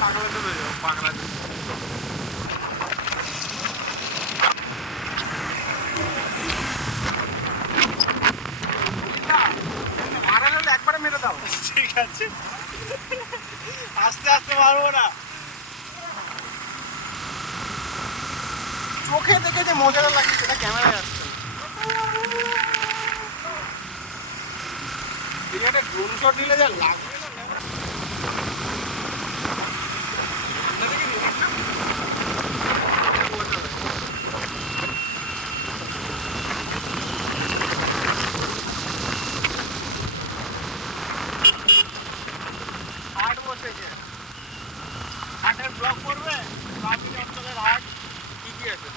পাগলা চলে যাবো পাগলা একবারে মেরে দাও। ঠিক আছে, আস্তে আস্তে মারবো না। চোখে দেখে যে মজাটা লাগে সেটা ক্যামেরায় আসছে। একটা ড্রোন শট নিলে যা লাগবে না। হাট বসেছে, হাটের ব্লগ করবে। গ্রামীণ অঞ্চলের হাট কি কি আছে?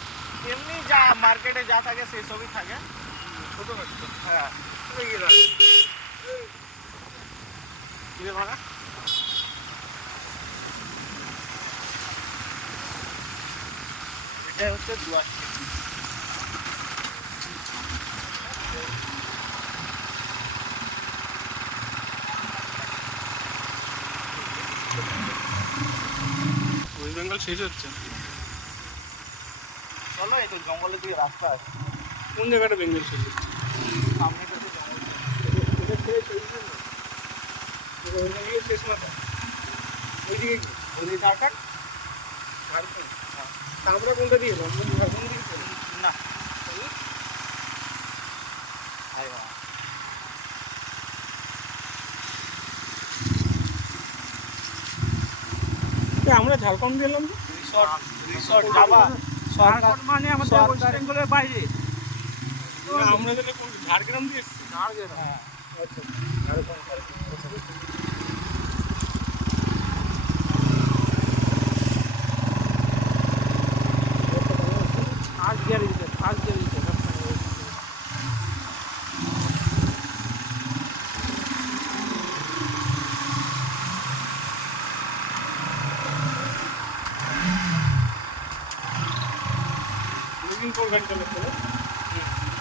এমনি যা মার্কেটে যা থাকে সেই সবই থাকে। ছোটো খাটো, হ্যাঁ। ভাড়া এটাই হচ্ছে দুয়ার। ওয়েস্ট বেঙ্গল শেষ হচ্ছে। চলো, এই তো জঙ্গলের দিকে রাস্তা আছে। কোন জায়গাটা বেঙ্গল শেষ হচ্ছে? সামনে তো জঙ্গল, এটা শেষ হয়েছে না? ওয়েস্ট বেঙ্গলের শেষ মাথা ওইদিকে কি? ওইদিকে ঝাড়খণ্ড। ঝাড়খণ্ড, হ্যাঁ। আমরা কোনটা দিয়ে কোন দিকে চলে না? আমরা ঝাড়খণ্ড গেলাম। রিসর্ট যাবা? ঝাড়খণ্ড মানে আমাদের ওয়েস্ট বেঙ্গলের বাইরে। আমরা তাহলে ঝাড়গ্রাম দিয়ে এসেছি। ঝাড়গ্রাম, হ্যাঁ। আচ্ছা, ঝাড়খণ্ড।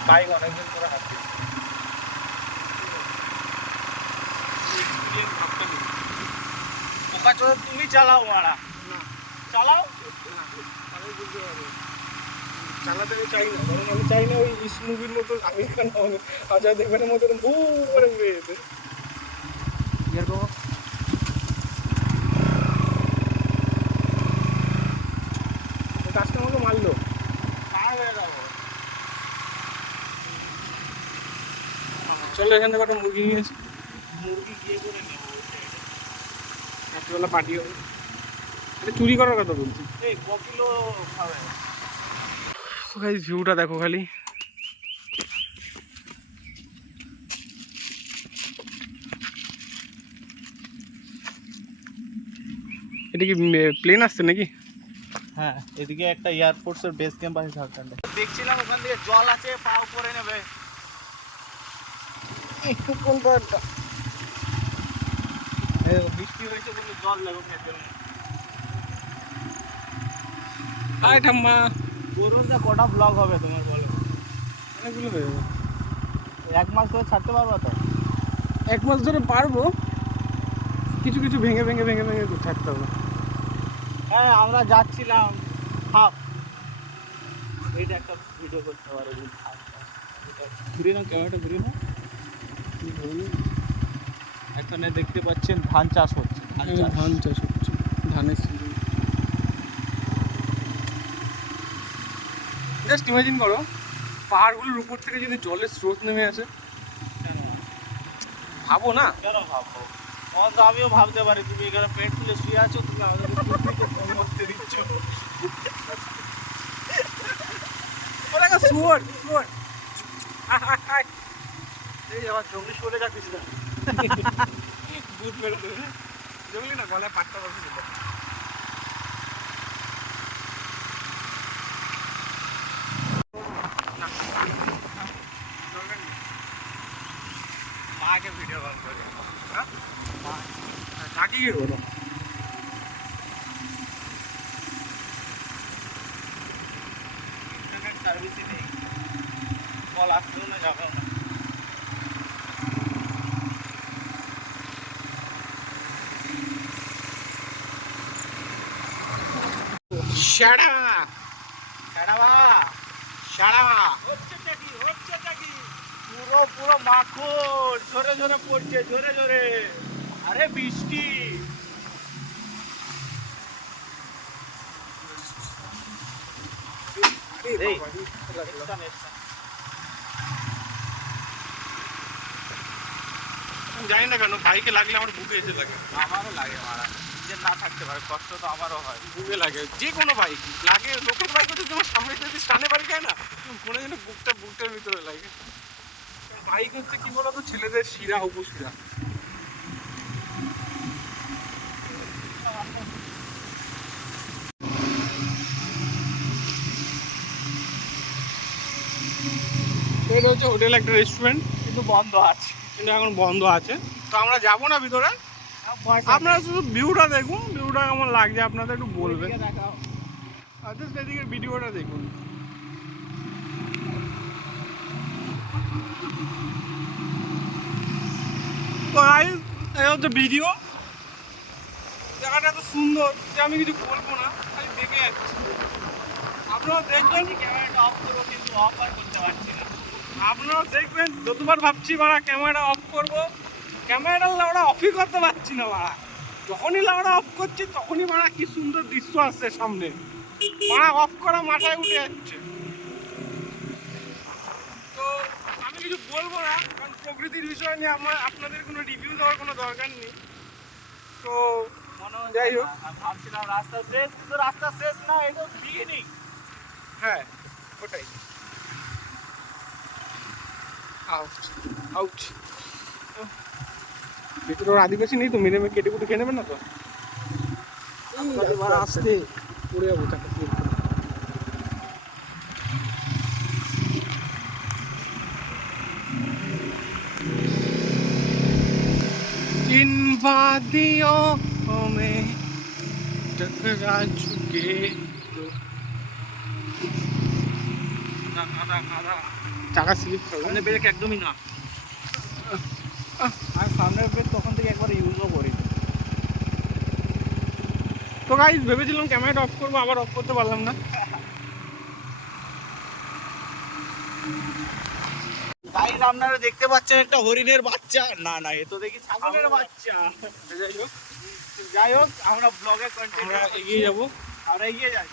বাইক অনেকদিন করে হাঁটছি। ওকা চলো, তুমি চালাও মারা। চালাও, আমি বুঝতে পারবো। চালাতে চাই না, কারণ আমি চাই না ওই ইস মুভির মতো আমি কেন অজয় দেবগনের মতো ভু করে উড়ে যেতে। গাছটা আমাকে মারলো। চলো, এখান থেকে একটা মুরগি নিয়েছি। মুরগি গিয়ে করে নেবো, রাত্রিবেলা পার্টি হবে। এটা চুরি করার কথা বলছি। এই ক কিলো খাবে? ভিউটা দেখো খালি। এটা কি প্লেন আসছে নাকি? হ্যাঁ, এদিকে একটা এয়ারফোর্সের বেস ক্যাম্প আছে ঝাড়খণ্ডে। দেখছিলাম ওখান থেকে জল আছে, পা উপরে নেবে। কোন পাড়টা? বৃষ্টি হয়েছে বলে জল লাগবে খেতে। হাই ঠাম্মা, বলুন না কটা ব্লগ হবে তোমার বলো? অনেকগুলো হয়ে যাবে। 1 মাস ধরে ছাড়তে পারবো তো? 1 মাস ধরে পারবো, কিছু কিছু ভেঙে ভেঙে ভেঙে ভেঙে ছাড়তে হবে। হ্যাঁ, আমরা যাচ্ছিলাম হাফ। এইটা একটা ভিডিও করতে পারো। ঘুরিয়ে নাও, ক্যামেরাটা ঘুরিয়ে নাও। এখানে দেখতে পাচ্ছেন ধান চাষ হচ্ছে। ধান চাষ হচ্ছে, ধানের সিজন। জাস্ট ইমাজিন করো, পাহাড়গুলোর উপর থেকে যদি জলের স্রোত নেমে আসে। ভাবো না? কেন ভাবো? আমিও ভাবতে পারি। তুমি এখানে পেট তুলে শুয়ে আছো, তুমি আমাদেরকে করতে দিচ্ছ। শুয়োর শুয়োর, এই আবার জঙ্গলি শুয়োরে যাচ্ছিস না? দুধ মেরে দেবে। জঙ্গলি না, গলায় পাট্টা বসেছিল। মাকে ভিডিও কল করে। কাকি কি বলো? ইন্টারনেট সার্ভিসই নেই, কল আসলেও না, যাবেও না। শাড়া পুরো পুরো মাখন ঝরে ঝরে পড়ছে ঝরে ঝরে। আরে বৃষ্টি জানি না কেন বাইকে লাগলে আমার বুকে এসে লাগে। আমারও লাগে মারা, যে না থাকতে পারে কষ্ট তো আমারও হয়। বুকে লাগে যে কোনো বাইক লাগে, লোকের বাইক হচ্ছে তোমার সামনে যদি স্টানে বাড়ি যায় না মনে যেন বুকটার ভিতরে লাগে। বাইক হচ্ছে কি বলতো ছেলেদের শিরা উপশিরা। এটা হচ্ছে হোটেল, একটা রেস্টুরেন্ট, কিন্তু বন্ধ আছে। কিন্তু এখন বন্ধ আছে। তো আমরা যাবো না ভিতরে, আপনারা শুধু ভিউটা দেখুন, ভিউটা কেমন লাগছে আপনাদের একটু বলবেন। আচ্ছা সেদিকের ভিডিওটা দেখুন। তো গাইস এই হচ্ছে ভিডিও। জায়গাটা এত সুন্দর যে আমি কিছু বলবো না, খালি দেখে যাচ্ছি। আপনারা দেখবেন, ক্যামেরাটা অফ করবো কিন্তু অফ আর করতে পারছি না। আপনারা দেখবেন যতবার ভাবছি মারা ক্যামেরাটা অফ করবো, ক্যামেরাটা লাউডা অফই করতে পারছি না মারা। যখনই লাউডা অফ করছি তখনই মারা কি সুন্দর দৃশ্য আসছে সামনে, মারা অফ করা মাথায় উঠে যাচ্ছে। তো আমি কিছু বলবো না, কারণ প্রকৃতির বিষয় নিয়ে আমার আপনাদের কোনো রিভিউ দেওয়ার কোনো দরকার নেই। তো মনে হয় যাই হোক, আমি ভাবছিলাম রাস্তা শেষ, কিন্তু রাস্তা শেষ না, এটা বিগিনিং। হ্যাঁ ওটাই। Out out. ভিতরে ওর আদিবাসী নেই তো, মেরে মেরে কেটে কুটে খেয়ে নেবেন না তো? আসতে পড়ে যাবো তাকে। इन वादियों में टकरा चुके तो চাকা স্লিপ করবে। সামনে ব্রেক একদমই না, আর সামনের ব্রেক তখন থেকে একবার ইউজও করি। তো গাইস ভেবেছিলাম ক্যামেরাটা অফ করবো, আবার অফ করতে পারলাম না। গাইস আপনারা দেখতে পাচ্ছেন একটা হরিণের বাচ্চা, না না এ তো দেখি ছাগলের বাচ্চা। যাই হোক আমরা ব্লগে কন্টিনিউ, আমরা এগিয়ে যাবো। আমরা এগিয়ে যাই।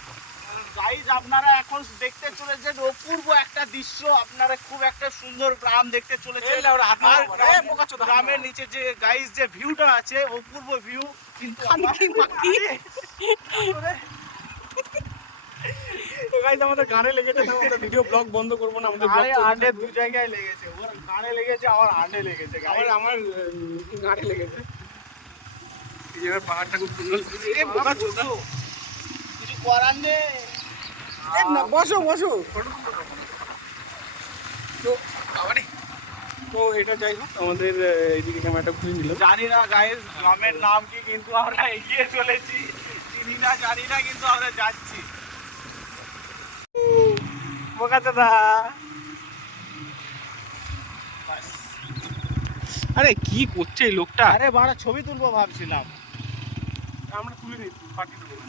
গাইস আপনারা এখন দেখতে চলেছেন অপূর্ব একটা দৃশ্য, আপনারা খুব একটা সুন্দর গ্রাম দেখতে চলেছেন। আর গ্রামের নিচে যে গাইস যে ভিউটা আছে, অপূর্ব ভিউ। কিন্তু তো গাইস আমাদের গানে লেগেছে, তো আমাদের ভিডিও ব্লগ বন্ধ করবো না, আমাদের ব্লগ আন্ডে দু জায়গায় লেগেছে, ওর গানে লেগেছে আমার আন্ডে লেগেছে। আমার গানে লেগেছে। এই জায়গার পাহাড়টা খুব সুন্দর। এ বোকা চোদা, কিছু করার নেই। না বসো বসো। তো আবারে তো এটা যাই হোক, আমাদের এইদিকে ক্যামেরাটা খুলে নিলাম। জানি না গাইস গ্রামের নাম কি, কিন্তু আমরা এগিয়ে চলেছি। চিনি না জানি না, কিন্তু আমরা যাচ্ছি। বোকা চোদা। আরে কি করছে এই লোকটা? আরে বাড়া ছবি তুলবো ভাবছিলাম। আমরা তুলে নিই, পাঠিয়ে দেবো।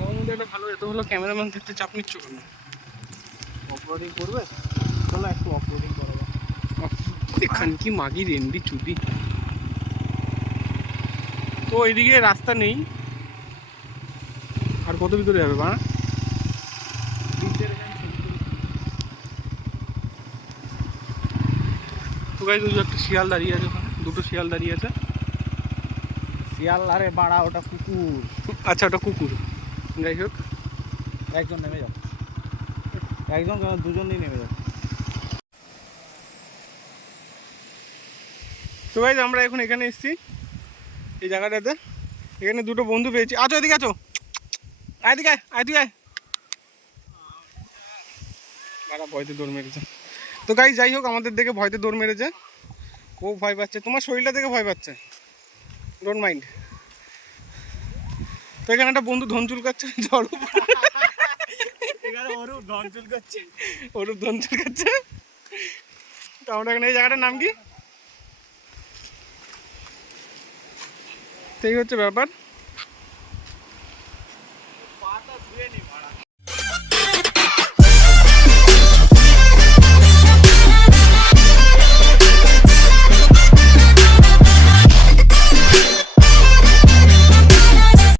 ওর মধ্যে একটা ভালো, এত ভালো ক্যামেরাম্যান থাকতে চাপ নিচ্ছ কেন? অফরোডিং করবে? চলো একটু অফরোডিং করবো। এখান কি মাগি রেন্ডি চুদি। তো এইদিকে রাস্তা নেই, আর কত ভিতরে যাবে বা? তো গাইস ওই যে একটা শিয়াল দাঁড়িয়ে আছে ওখানে, দুটো শিয়াল দাঁড়িয়ে আছে। শিয়াল? আরে বাড়া ওটা কুকুর। আচ্ছা ওটা কুকুর। যাই হোক, একজন নেমে যাও, একজন কেন দুজনেই নেমে যাও। তো গাইস আমরা এখন এখানে এসেছি এই জায়গাটাতে। এখানে দুটো বন্ধু পেয়েছি। আছো এদিকে, আছো এদিকে আয়, এদিকে আয়। বাড়া ভয়তে দৌড় মেরেছে। তো গাইস যাই হোক, আমাদের দেখে ভয়তে দৌড় মেরেছে। ও ভয় পাচ্ছে, তোমার শরীরটা দেখে ভয় পাচ্ছে, ডোন্ট মাইন্ড। তো এখানে একটা বন্ধু ধন চুলকাচ্ছে, ঝড় ওরূপ ধন চুলকাচ্ছে। ওরূপ ধন চুলকাচ্ছে। তো আমরা এখানে, এই জায়গাটার নাম কি? সেই হচ্ছে ব্যাপার। তো ধুয়ে নি মারা